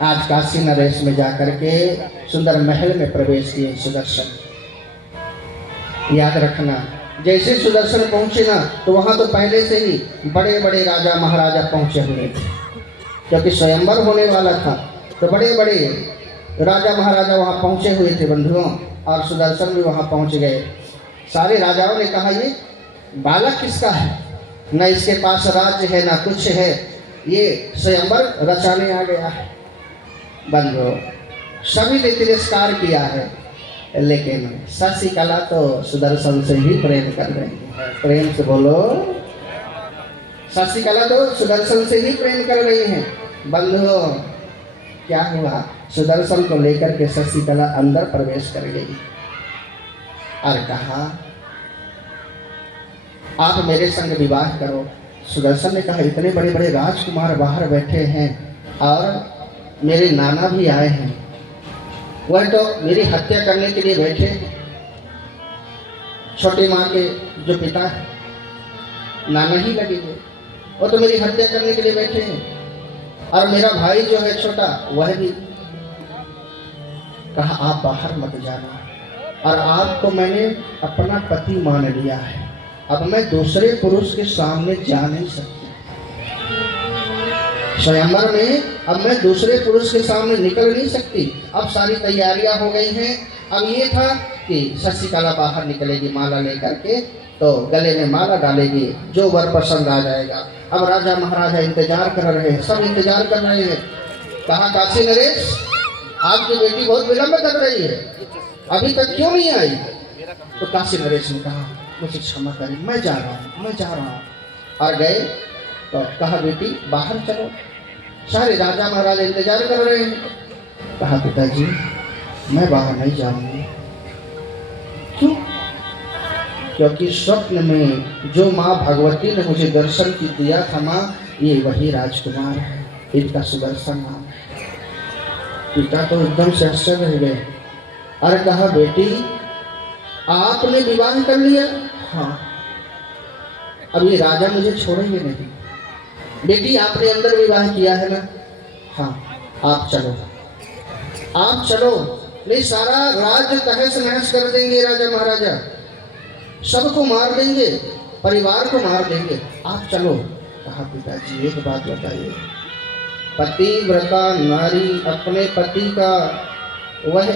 आज काशी नरेश में जाकर के सुंदर महल में प्रवेश किए सुदर्शन। याद रखना, जैसे सुदर्शन पहुंचे ना तो वहां तो पहले से ही बड़े बड़े राजा महाराजा पहुंचे हुए थे, क्योंकि स्वयंवर होने वाला था। तो बड़े बड़े राजा महाराजा वहां पहुंचे हुए थे बंधुओं, और सुदर्शन भी वहां पहुंच गए। सारे राजाओं ने कहा, ये बालक किसका है? न इसके पास राज्य है ना कुछ है, ये स्वयंवर रचाने आ गया है। बंधुओं, सभी ने तिरस्कार किया है, लेकिन शशिकला तो सुदर्शन से ही प्रेम कर रही है। प्रेम से बोलो, शशिकला तो सुदर्शन से ही प्रेम कर रही है। बंधुओं, क्या हुआ? सुदर्शन को लेकर के शशिकला अंदर प्रवेश कर गई और कहा, आप मेरे संग विवाह करो। सुदर्शन ने कहा, इतने बड़े बड़े राजकुमार बाहर बैठे हैं और मेरे नाना भी आए हैं, वह तो मेरी हत्या करने के लिए बैठे हैं। छोटी माँ के जो पिता है, नाना ही लगेंगे, वो तो मेरी हत्या करने के लिए बैठे हैं। और मेरा भाई जो है छोटा, वह भी। कहा, आप बाहर मत जाना, और आपको मैंने अपना पति मान लिया है। अब मैं दूसरे पुरुष के सामने जा नहीं सकती। स्वयंवर में अब मैं दूसरे पुरुष के सामने निकल नहीं सकती। अब सारी तैयारियां हो गई हैं। अब ये था कि शशिकला बाहर निकलेगी माला लेकर के, तो गले में माला डालेगी, जो वर पसंद आ जाएगा। अब राजा महाराजा इंतजार कर रहे हैं, सब इंतजार कर रहे हैं। कहा, काशी नरेश, आपकी बेटी बहुत विलंब कर रही है, अभी तक क्यों नहीं आई? तो काशी नरेश ने कहा, मुझे क्षमा करें, मैं जा रहा हूँ। और गए तो कहा, बेटी बाहर चलो। सारे राजा महाराजा इंतजार कर रहे हैं। कहा, पिताजी मैं बाहर नहीं जाऊंगी। क्यों? क्योंकि स्वप्न में जो माँ भगवती ने मुझे दर्शन की दिया था माँ, ये वही राजकुमार है, इनका सुदर्शन नाम है। पिता तो एकदम से आश्चर्य रह गए और कहा, बेटी आपने विवाह कर लिया? हाँ। अब ये राजा मुझे छोड़ेंगे नहीं। बेटी आपने अंदर विवाह किया है ना? हाँ। आप चलो। नहीं, सारा राज्य तहस नहस कर देंगे राजा महाराजा, सबको मार देंगे, परिवार को मार देंगे, आप चलो। कहा, पिताजी एक बात बताइए, पतिव्रता नारी अपने पति का वह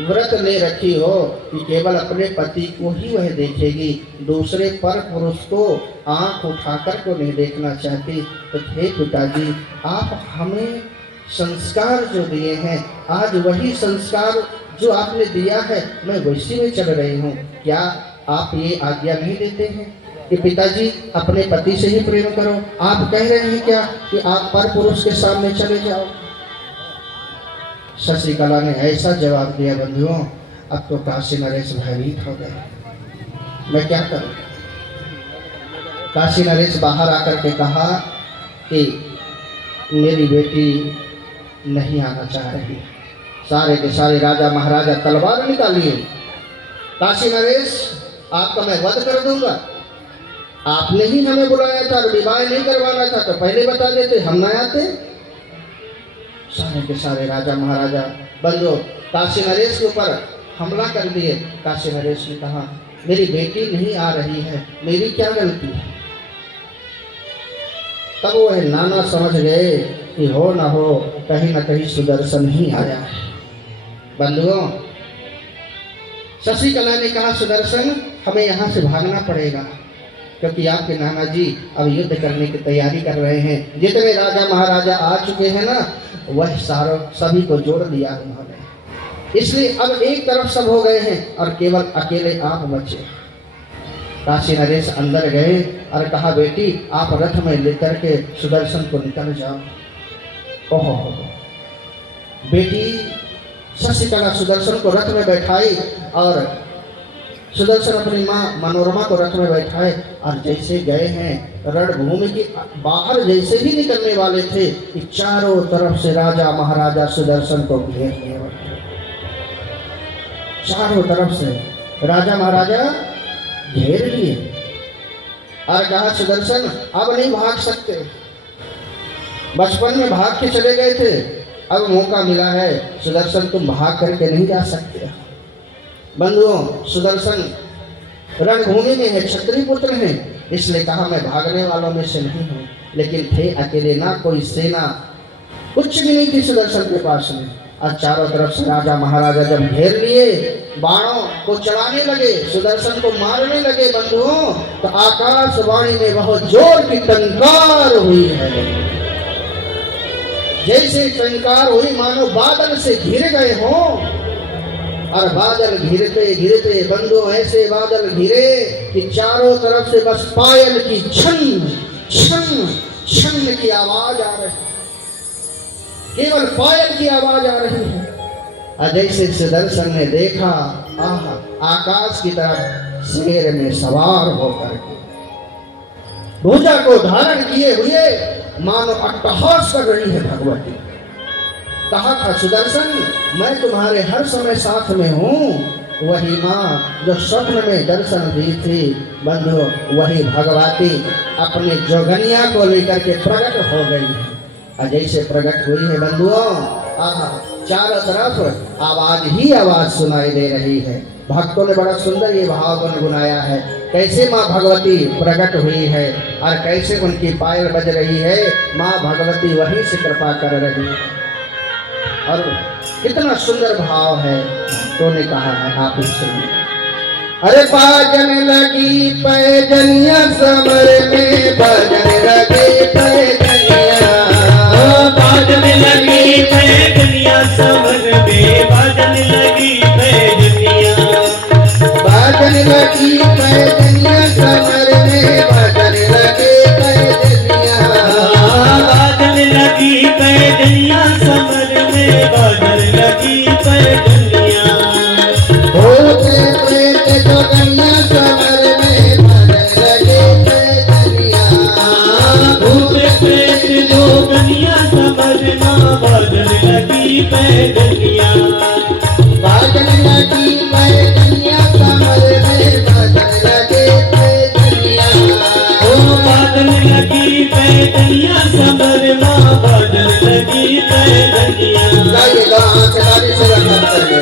व्रत ले रखी हो कि केवल अपने पति को ही वह देखेगी, दूसरे पर पुरुष को आंख उठाकर को नहीं देखना चाहती। तो हे पिताजी, आप हमें संस्कार जो दिए हैं, आज वही संस्कार जो आपने दिया है मैं वैसी में चल रही हूँ। क्या आप ये आज्ञा नहीं देते हैं कि पिताजी अपने पति से ही प्रेम करो? आप कह रहे हैं क्या कि आप पर पुरुष के सामने चले जाओ? शशिकला ने ऐसा जवाब दिया बंधुओं, अब तो काशी नरेश भयभीत हो गए। मैं क्या करूं? काशी नरेश बाहर आकर के कहा कि मेरी बेटी नहीं आना चाह रही। सारे के सारे राजा महाराजा तलवार निकालिए। काशी नरेश, आपका मैं वध कर दूंगा। आपने ही हमें बुलाया था, विवाह नहीं करवाना था तो पहले बता देते, हम न आते। सारे के सारे राजा महाराजा बंधु काशी नरेश के ऊपर हमला कर दिए। काशी नरेश ने कहा, मेरी बेटी नहीं आ रही है, मेरी क्या गलती है? तब वह नाना समझ गए कि हो ना हो कहीं ना कहीं सुदर्शन ही आया है। बंधुओं, शशिकला ने कहा, सुदर्शन हमें यहाँ से भागना पड़ेगा, क्योंकि आपके नाना जी अब युद्ध करने की तैयारी कर रहे हैं। जितने राजा महाराजा आ चुके हैं ना, वह सभी को जोड़ दिया उन्होंने, इसलिए अब एक तरफ सब हो गए हैं और केवल अकेले आप बचे। काशी नरेश अंदर गए और कहा, बेटी आप रथ में लेकर के सुदर्शन को निकल जाओ। ओहो, बेटी शशिकला सुदर्शन को रथ में बैठाई और सुदर्शन अपनी माँ मनोरमा को रथ में बैठाए और जैसे गए हैं रणभूमि की बाहर जैसे ही निकलने वाले थे कि चारों तरफ से राजा महाराजा सुदर्शन को घेर लिए। चारों तरफ से राजा महाराजा घेर लिए और कहा, सुदर्शन अब नहीं भाग सकते। बचपन में भाग के चले गए थे, अब मौका मिला है सुदर्शन, तुम भाग करके नहीं जा सकते। बंधुओं, सुदर्शन रणभूमि में है, क्षत्रिय पुत्र हैं, इसलिए कहा मैं भागने वालों में से नहीं हूँ। लेकिन थे अकेले, ना कोई सेना, कुछ भी नहीं थी सुदर्शन के पास में। और चारों तरफ से राजा महाराजा जब घेर लिए, बाणों को चढ़ाने लगे, सुदर्शन को मारने लगे बंधुओं, तो आकाशवाणी में बहुत जोर की टंकार हुई है। जैसे टंकार हुई मानो बादल से घिर गए हों। और बादल घिरते घिरते बंधुओं ऐसे बादल घिरे कि चारों तरफ से बस पायल की छन छन छन की आवाज आ रही, केवल पायल की आवाज आ रही है। और जैसे सुदर्शन ने देखा, आकाश की तरफ शेर में सवार होकर के भुजा को धारण किए हुए मानो अट्टहास कर रही है भगवती। कहा था सुदर्शन, मैं तुम्हारे हर समय साथ में हूँ। वही माँ जो स्वप्न में दर्शन दी थी बंधु, वही भगवती अपने जोगनिया को लेकर के प्रकट हो गई है। और जैसे प्रकट हुई है बंधुओं, चारों तरफ आवाज ही आवाज सुनाई दे रही है। भक्तों ने बड़ा सुंदर ये भाव गुनगुनाया है, कैसे माँ भगवती प्रकट हुई है और कैसे उनकी पायल बज रही है। माँ भगवती वहीं से कृपा कर रही है और कितना सुंदर भाव है। तो ने कहा है, आप ही सुनिए। अरे बाजन लगी पैजनिया समर में, बाजन लगी पैजनिया, बाजन लगी पैजनिया समर में, बाजन लगी पैजनिया, बाजन लगी पैजनिया समर में, बाजन लगी पैजनिया, बाजन लगी पैजनिया समर में, बाजन लगी पैजनिया, भूत प्रेत जोगनिया समर में, बाजन लगी पैजनिया, भूत प्रेत जोगनिया समर में, बाजन लगी पैजनिया, बाजन लगी पैजनिया समर में, बाजन लगी पैजनिया, ओ बाजन लगी पैजनिया समर में, बाजन लगी पैजनिया। गाइएगा हाथ से ताली से रंगत करिए।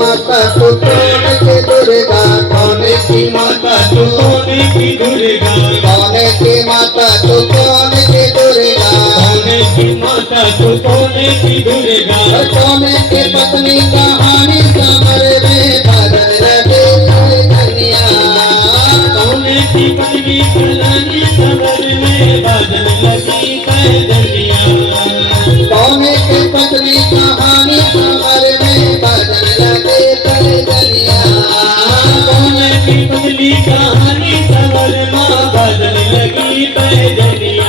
माता तो कौन की दुर्गा, कौन की माता तो कौन की दुर्गा, कौन की माता तो कौन की दुर्गा, कौन की माता तो कौन की दुर्गा, कौन की पत्नी कहानी समर में, बाजन लगे पैजनिया, कौन की पत्नी कहानी समर में, बाजन लगी पैजनिया, कौन की पत्नी कहानी समर में, बाजन लगे पैजनिया, कौन की पत्नी कहानी समर में, बाजन लगी पैजनिया,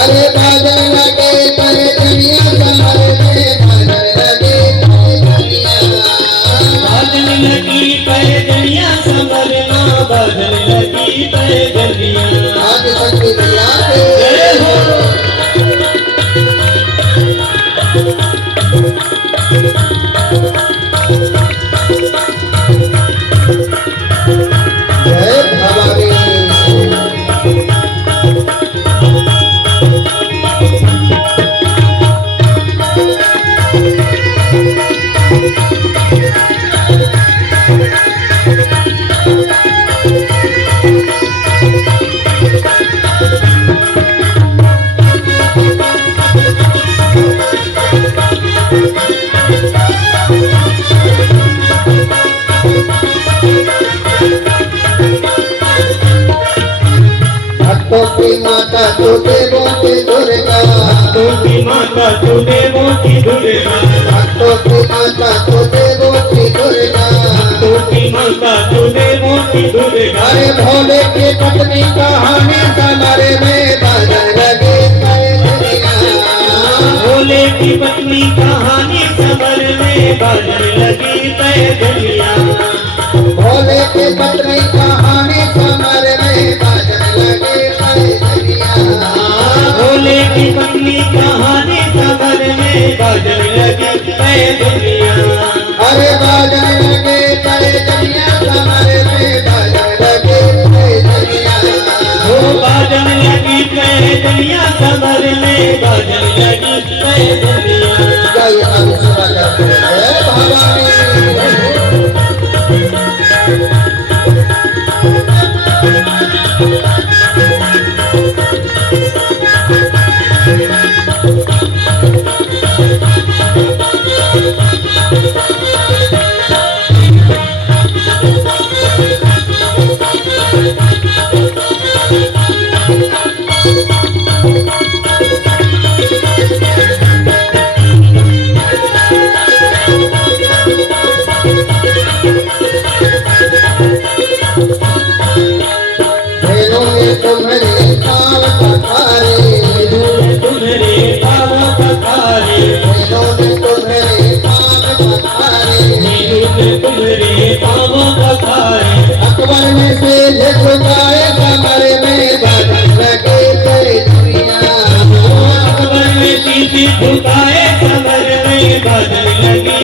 अरे बाजन लगे पैजनिया समर में, बाजन लगे पैजनिया, बाजन लगी पैजनिया समर में, बाजन लगी पैजनिया। आज शक्ति मैया के जय हो। जय भवानी। भक्तों की माता तू देवों की दुर्गा, भक्तों की माता तू देवों की दुर्गा, भक्तों की माता तू देवों की दुर्गा, भक्तों की माता तुझे मोती दुर्गा अरे भोले की पत्नी कहानी कमरे में बाजन लगे भोले की पत्नी कहानी कमर में बाजन लगी तय दुनिया भोले की पत्नी कहानी कमर में बाजन लगे भोले की पत्नी कहानी कमर में बाजन लगी तय दुनिया अरे बाजन लगे तय दुनिया कमर में बाजन लगे वो बाजन लगी तय दुनिया कमर में बाजन लगी तय दुनिया जय भवानी तुम्हारे पाँव पखारे तुम्हारे पाँव पखारे तुम्हारे पाँव पखारे तुम्हारे पाँव पखारे अकबर ने से झुकाए कमरे में बाजन लगे तय दुनिया अकबर में सीधी झुका